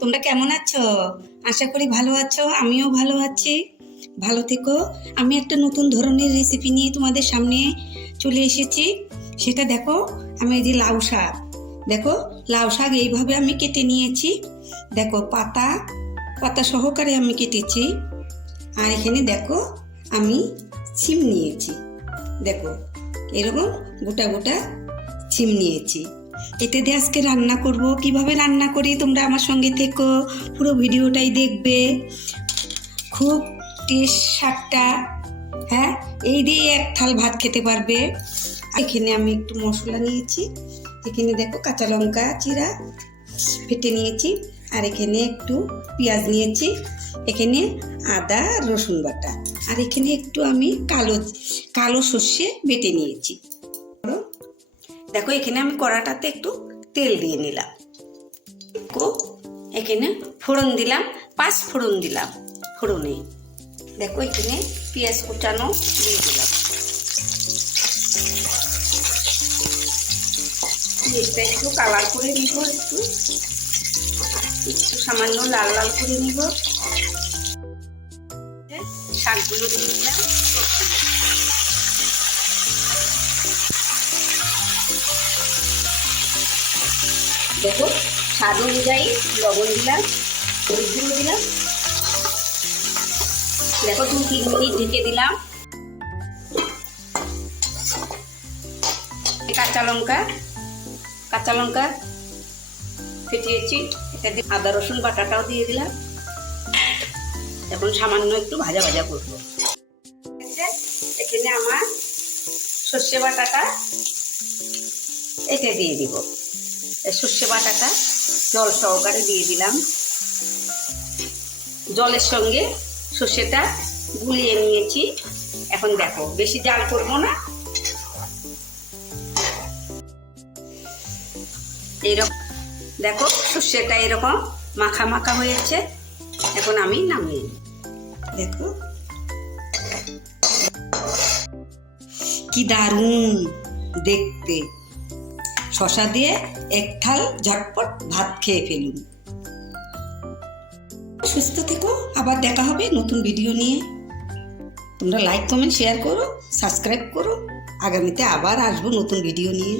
তোমরা কেমন আছো? আশা করি ভালো আছো, আমিও ভালো আছি। ভালো থেকো। আমি একটা নতুন ধরনের রেসিপি নিয়ে তোমাদের সামনে চলে এসেছি। সেটা দেখো, আমি এই যে লাউ শাক, দেখো লাউ শাক এইভাবে আমি কেটে নিয়েছি। দেখো পাতা পাতা সহকারে আমি কেটেছি। আর এখানে দেখো আমি সিম নিয়েছি, দেখো এরকম গোটা গোটা সিম নিয়েছি। এটা দিয়ে আজকে রান্না করব। কিভাবে রান্না করি তোমরা আমার সঙ্গে থেকো, পুরো ভিডিওটাই দেখবে। খুব টেস্ট শাকটা, হ্যাঁ, এই দিয়ে এক থাল ভাত খেতে পারবে। এখানে আমি একটু মশলা নিয়েছি। এখানে দেখো কাঁচা লঙ্কা চিরা ফেটে নিয়েছি, আর এখানে একটু পেঁয়াজ নিয়েছি, এখানে আদা রসুন বাটা, আর এখানে একটু আমি কালো সর্ষে বেটে নিয়েছি। দেখো এখানে আমি কড়াটাতে একটু তেল দিয়ে নিলাম, এখানে ফোড়ন দিলাম, 5 ফোড়ন দিলাম। ফোড়নে দেখো এখানে পেঁয়াজ কুচানো দিয়ে দিলাম। পেঁয়াজটা একটু কালার করে নিব, একটু সামান্য লাল লাল করে নিব। শাকগুলো দিয়ে দিলাম। দেখো স্বাদ অনুযায়ী লবণ দিলাম, হলুদ গুঁড়ো দিলাম। দেখো 2-3 মিনিট ঢেকে দিলাম। কাঁচা লঙ্কা ফেটিয়েছি, এটা দিয়ে আদা রসুন বাটাটাও দিয়ে দিলাম। এখন সামান্য একটু ভাজা ভাজা করবো। এখানে আমার সর্ষে বাটাটা এটা দিয়ে দিব। সর্ষে বাটাটা জল সহকারে দিয়ে দিলাম। জলের সঙ্গে সর্ষেটা গুলিয়ে নিয়েছি। এখন দেখো বেশি জাল করবো না, এইরকম দেখো সর্ষেটা এরকম মাখা মাখা হয়েছে। এখন আমি নামিয়ে নিই। দেখো কি দারুণ দেখতে। শসা দিয়ে এক থাল ঝটপট ভাত খেয়ে ফেলুন। সুস্থ থেকো, আবার দেখা হবে নতুন ভিডিও নিয়ে। তোমরা লাইক কমেন্ট শেয়ার করো, সাবস্ক্রাইব করো। আগামীতে আবার আসবো নতুন ভিডিও নিয়ে।